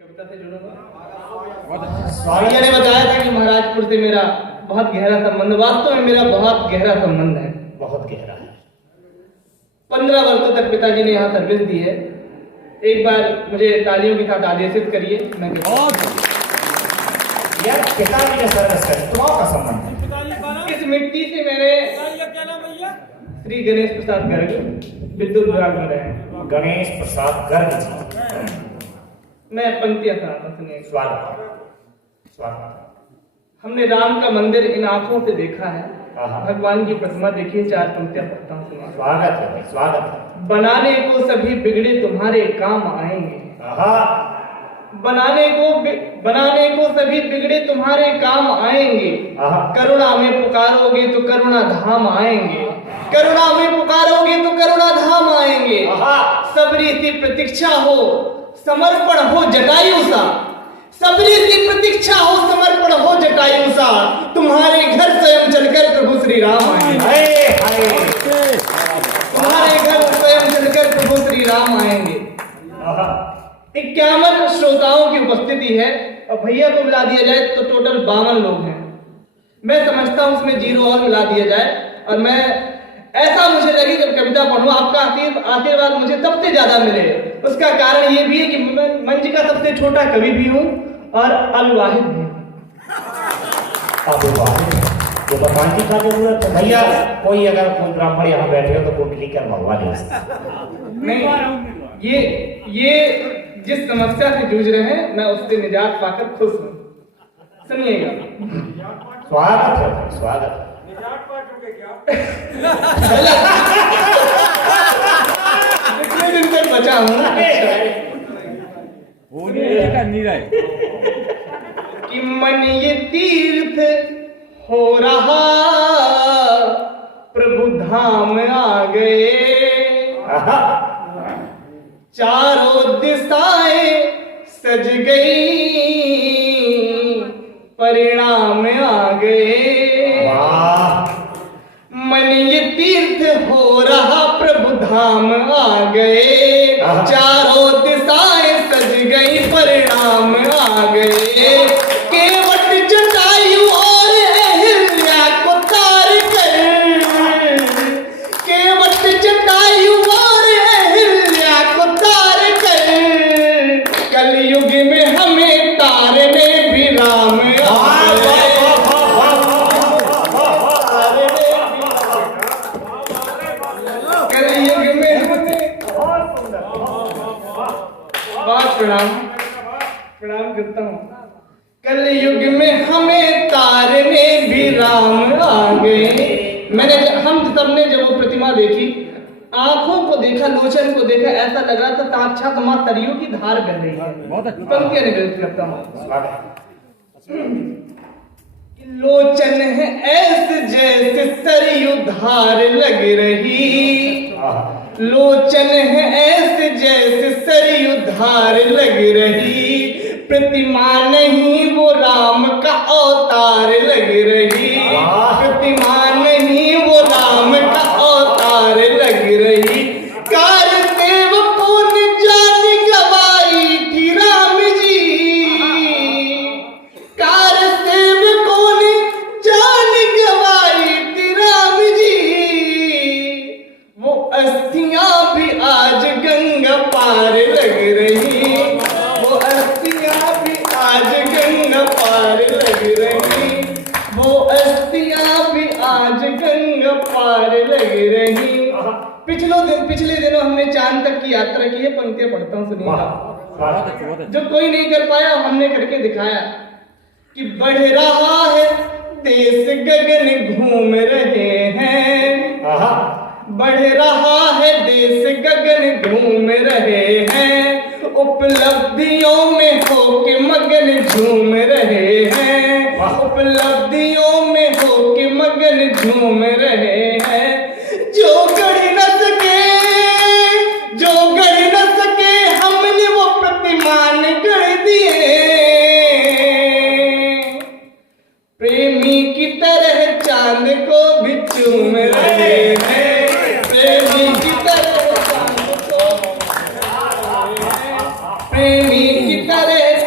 कविता से जुड़ूंगा। स्वामी ने बताया था कि महाराजपुर से मेरा बहुत गहरा संबंध, वास्तव में मेरा बहुत गहरा संबंध है, बहुत गहरा है। 15 वर्षों तक पिताजी ने यहाँ सर्विस दी है। एक बार मुझे तालियों के साथ आदेशित करिए। मैं यार पिताजी ने सर्विस कर, तुम्हारा का संबंध है। इस मिट्टी से मैंने श्री गणेश प्रसाद गर्ग विद्युत विभाग में रहे हैं। गणेश प्रसाद गर्ग जी, मैं पंक्तियां सुनाता, सुनिए। स्वागत स्वागत। हमने राम का मंदिर इन आंखों से देखा है, आहा। भगवान की प्रतिमा देखिए। 4 पंक्तियां पढ़ता हूं, सुनिए। स्वागत है भाई, स्वागत है। बनाने को सभी बिगड़े तुम्हारे काम आएंगे। आहा। बनाने को सभी बिगड़े तुम्हारे काम आएंगे। आहा। करुणा में पुकारोगे तो करुणा धाम आएंगे। करुणा में पुकारोगे तो करुणा धाम आएंगे। आहा। सबरी सी प्रतीक्षा हो, समर्पण हो जटायु सा। सबरी सी प्रतीक्षा हो, समर्पण हो जटायु सा। तुम्हारे घर स्वयं चलकर प्रभु श्री राम आएंगे। तुम्हारे घर स्वयं चलकर प्रभु श्री राम आएंगे। 51 श्रोताओं की उपस्थिति है और भैया को मिला दिया जाए तो टोटल 52 लोग हैं। मैं समझता हूं उसमें 0 और मिला दिया जाए, और मैं ऐसा मुझे लगे जब कविता पढ़ूं आपका आशीर्वाद मुझे सबसे ज्यादा मिले। उसका कारण ये भी है कि मैं मंच का सबसे छोटा कवि भी हूं और अविवाहित भी हूं। तो पार्टी का जरूरत है भैया। कोई अगर कोई ब्राह्मण यहाँ बैठे हो तो कुंडली करवा दे। नहीं, ये जिस समस्या से जूझ रहे हैं मैं उससे निजात पाकर खुश हूं। सुनिएगा। स्वागत है भाई, स्वागत। कितने दिन तक बचा हूं ना, कि मन ये तीर्थ हो रहा, प्रभु धाम आ गए। चारों दिशाएं सज गई, परिणाम आ गए। मन ये तीर्थ हो रहा, प्रभु धाम आ गए। चारों दिशाएं सज गई, परिणाम आ गए। केवट जटायु और अहिल्या को तार कर, केवट जटायु और अहिल्या को तार कर, कलयुग में हमें तारने भी राम आ गए। कलयुग में हमें प्रणाम करता हूँ। कलयुग में हमें तारने भी राम आ गए। हम सबने जब वो प्रतिमा देखी, आंखों को देखा, लोचन को देखा, ऐसा लग रहा था साक्षात मां सरयू की धार बह रही है। पंक्तियां निकलती करता हूँ। लोचन है ऐसे जैसे सरयू धार लग रही। लोचन है ऐसे जैसे सरयू धार लग रही। प्रतिमा नहीं वो राम का अवतार लग रही। प्रतिमा नहीं वो राम का अवतार लग रही। कार सेवकों ने जान गवाई थी राम जी। कार सेवकों ने जान गवाई थी राम जी। वो अस्थियां भी आज गंगा पार लग रही। वो अस्थियां भी आज गंगा पार लग रही। वो अस्थियां भी आज गंगा पार लग रही। पिछले दिनों हमने चांद तक की यात्रा की है। पंक्तियां पढ़ता हूँ, सुनिएगा। जो कोई नहीं कर पाया हमने करके दिखाया कि बढ़ रहा है देश गगन घूम रहे हैं। बढ़ रहा है देश गगन घूम रहे हैं। उपलब्धियों में होके मगन झूम रहे हैं। उपलब्धियों में होके मगन झूम रहे हैं। जो गढ़ न सके, जो गढ़ न सके, हमने वो प्रतिमान गढ़ दिए। प्रेमी की तरह चांद को भी चूम रहे हैं। प्रेमी की तरह चांद को, प्रेमी की तरह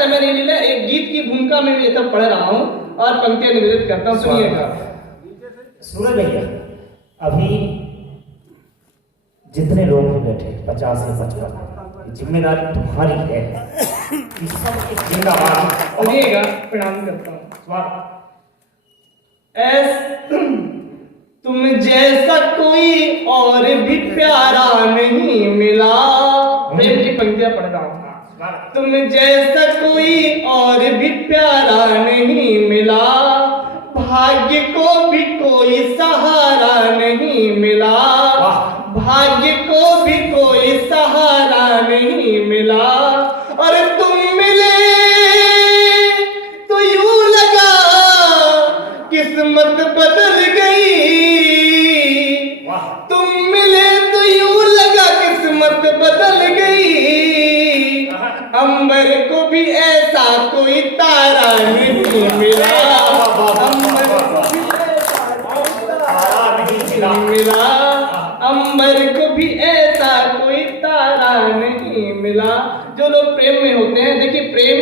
है मैंने लीला एक गीत की भूमिका में ये सब पढ़ रहा हूँ और पंक्तियां निवेदित करता हूँ, सुनिएगा। सूरज भैया, अभी जितने लोग हैं बैठे 50 से 55, जिम्मेदारी तुम्हारी है। इस सब की जिम्मेदारी सुनिएगा, प्रणाम करता हूँ। तुम जैसा कोई और भी प्यारा नहीं मिला, प्रेम की पंक्तियां पढ़ रहा हूँ। तुम जैसा कोई और भी प्यारा नहीं मिला, भाग्य को भी कोई सहारा नहीं मिला, भाग्य को भी कोई सहारा नहीं मिला। और तुम मिले तो यूं लगा किस्मत बदल गई, तुम मिले तो यूं लगा किस्मत बदल गई। अंबर को भी ऐसा कोई तारा नहीं मिला, अंबर को भी ऐसा कोई तारा नहीं मिला, अंबर को भी ऐसा कोई तारा नहीं मिला। जो लोग प्रेम में होते हैं, देखिए प्रेम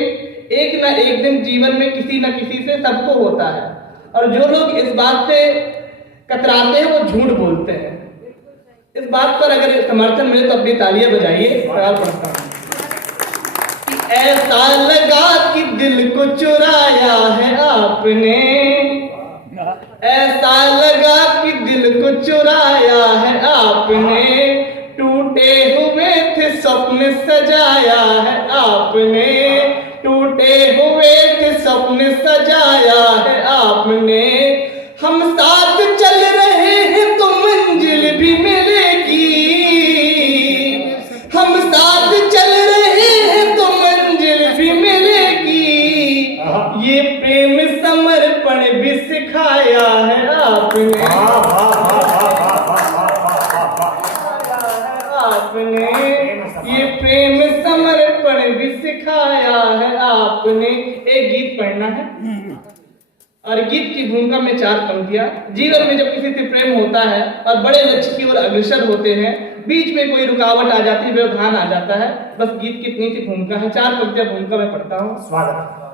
एक ना एक दिन जीवन में किसी ना किसी से सबको होता है, और जो लोग इस बात से कतराते हैं वो झूठ बोलते हैं। इस बात पर अगर समर्थन मिले तो अपनी तालियां बजाइए। सवाल पढ़ता हूं। ऐसा लगा कि दिल को चुराया है आपने, ऐसा लगा कि दिल को चुराया है आपने, टूटे हुए थे सपने सजाया है आपने, टूटे हुए थे सपने सजाया है आपने। हम साथ चल रहे हैं तो मंजिल भी मिलेगी, हम साथ चल रहे हैं तो मंजिल भी मिलेगी। ये प्रेम समर्पण भी सिखाया है आपने, आपने ये प्रेम समर्पण भी सिखाया है आपने। एक गीत पढ़ना है और गीत की भूमिका में 4 पंक्तियां। जीवन में जब किसी से प्रेम होता है और बड़े लक्ष्य की ओर अग्रसर होते हैं, बीच में कोई रुकावट आ जाती है, व्यवधान आ जाता है, बस गीत की इतनी सी भूमिका है। 4 पंक्तियां भूमिका में पढ़ता हूँ। स्वागत।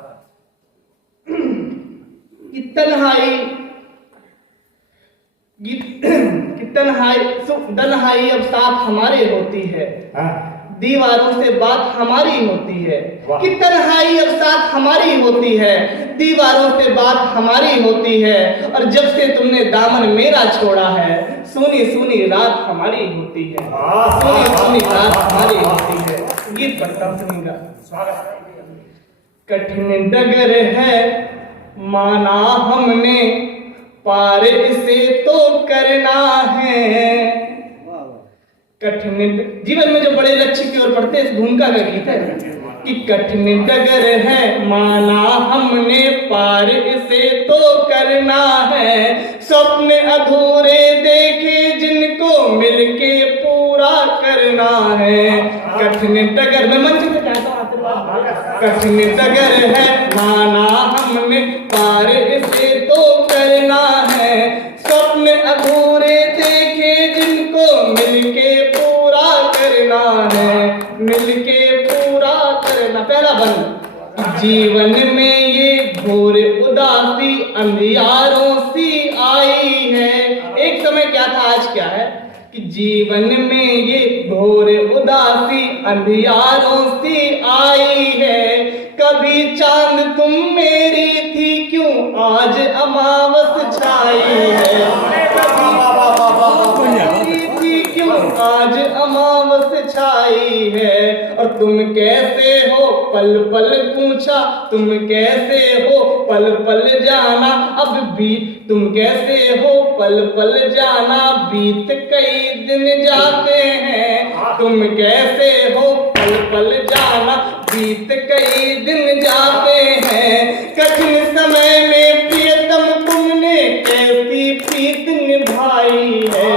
तन्हाई अब साथ हमारे होती है, दीवारों से बात हमारी होती है। कि तन्हाई अब साथ हमारी होती है, दीवारों से बात हमारी होती है। और जब से तुमने दामन मेरा छोड़ा है, सुनी सुनी रात हमारी होती है, सुनी सुनी रात हमारी होती है। गीत पढ़ता हूं, सुनिएगा। कठिन डगर है माना हमने, पार इसे तो करना है। कठिन जीवन में जो बड़े लक्ष्य की ओर बढ़ते हैं, इस भूमिका का गीत है कि कठिन डगर है माना हमने, पार इसे तो करना है। सपने अधूरे देखे जिनको मिलके पूरा करना है। कठिन डगर में मंच से कहता हूं, कठिन डगर है माना हमने, पार इसे तो करना है। सपने अधूरे देखे जिनको मिलके पूरा करना है, मिलके पूरा करना। पहला बंद। जीवन में ये घोर उदासी अंधियारों सी आई है। एक समय क्या था, आज क्या है कि जीवन में ये घोर उदासी अंधियारों सी आई है। कभी चांद तुम मेरी थी, क्यों आज अमावस छाई है। क्यों आज अमावस छाई है। और तुम कैसे हो पल पल पूछा, तुम कैसे हो पल पल जाना अब भी, तुम कैसे हो पल पल जाना बीत कई दिन जाते हैं। तुम कैसे हो पल पल जाना बीत कई दिन जाते हैं। कठिन समय में प्रियतम तुमने कैसी प्रीत निभाई है।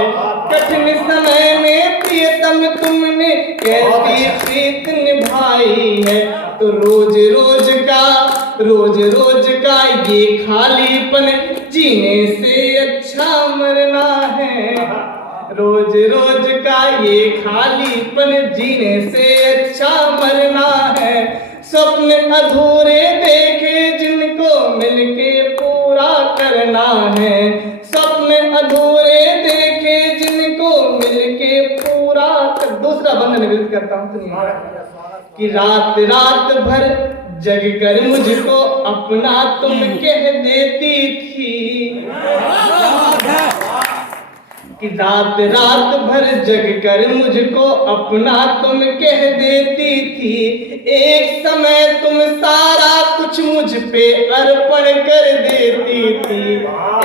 कठिन समय में प्रियतम तुमने कैसी प्रीत निभाई है। तो रोज रोज का ये खालीपन जीने से अच्छा मरना है। रोज का ये खालीपन जीने से अच्छा मरना है। सपने अधूरे देखे जिनको मिलके पूरा करना है। सपने अधूरे देखे जिनको मिलके पूरा कर। दूसरा बंद निवेदित करता हूं सुनिए कि रात रात भर जग कर मुझको अपना तुम कह देती थी। कि रात रात भर जग कर मुझको अपना तुम कह देती थी। एक समय तुम सारा कुछ मुझ पे अर्पण कर देती थी।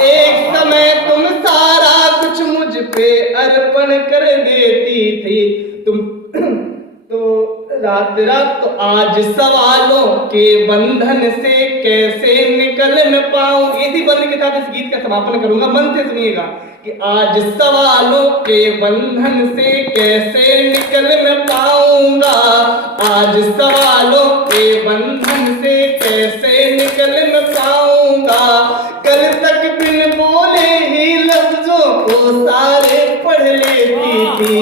एक समय तुम सारा कुछ मुझ पे अर्पण कर देती थी। तुम तो रात रात तो आज सवालों के बंधन से कैसे निकल न पाऊं। इसी बंधन के साथ इस गीत का समापन करूंगा, मन से सुनिएगा कि आज सवालों के बंधन से कैसे निकल न पाऊंगा। आज सवालों के बंधन से कैसे निकल न पाऊंगा। कल तक बिन बोले ही लफ्जों को सारे पढ़ लेती थी।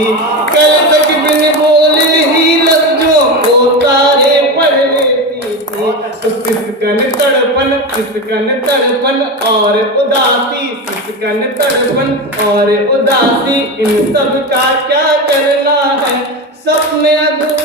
कल तक बिन बोले ही लफ्जों को सारे पढ़ लेती थी। तो सिसकन तड़पन और उदासी, सिसकन तड़पन और उदासी, इन सब का क्या करना है। सपने अधूरे